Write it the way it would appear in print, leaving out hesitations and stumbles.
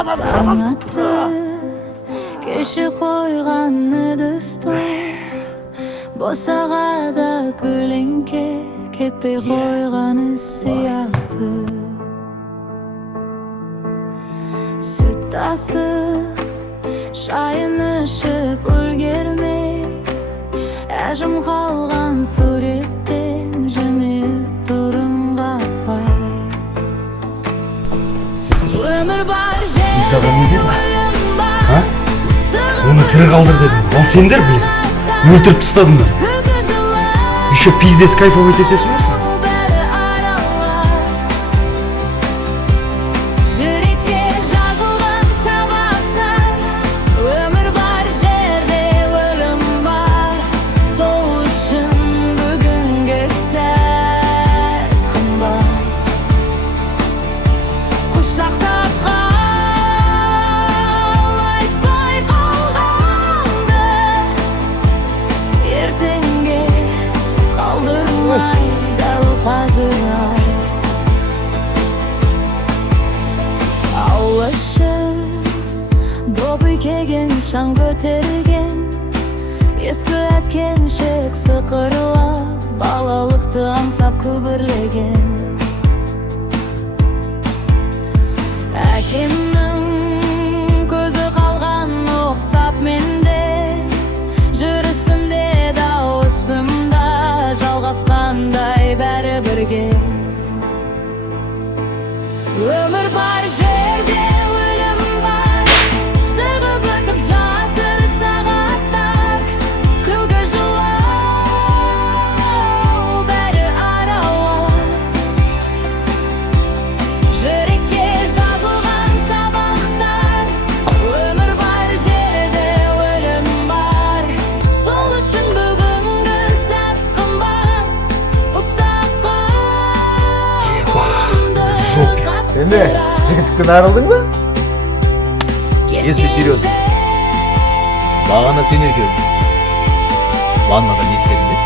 Taң atты, кеші қойған ыдыстой, босағада көлеңке кетпей қойғаны сияқты. Сүт тасып, шайын ішіп үлгермей, әжім қалған суреттен жымиып тұрын қақпай. Өмір бар жерде өлім бар. Onu tiri kaldır dedim. Al sendir bile. Öldürüp tustadın da. Еще пиздец кайфовать етесің ғой сен? Жүрекке жазылған сабақтар. Өмір бар жерде өлім бар. Сол үшін бүгінгі сәт қымбат. Құшақтап қал, айтпай қалғанды. Ертеңге қалдырмай дәл қазір айт. Ауашы допы кеген шаң көтерген, ескі әткеншек сықырлап, балалықты аңсап күбірлеген. Әкемнің көзі қалған ұқсап менде, жүрісімде дауысымда жалғасқандай бәрі бірге. Өмір бар жерде өлім бар. Сырғып өтіп жатыр сағаттар. Күлкі жылау бәрі аралас. Жүрекке жазылған сабақтар. Өмір бар жерде өлім бар. Сол үшін бүгінгі сәт қымбат. Ұсақ қолымды Sen de жігіттіктен арылдың ба? Если серьезно. Бағана сен екеуің ваннада не істедің бе?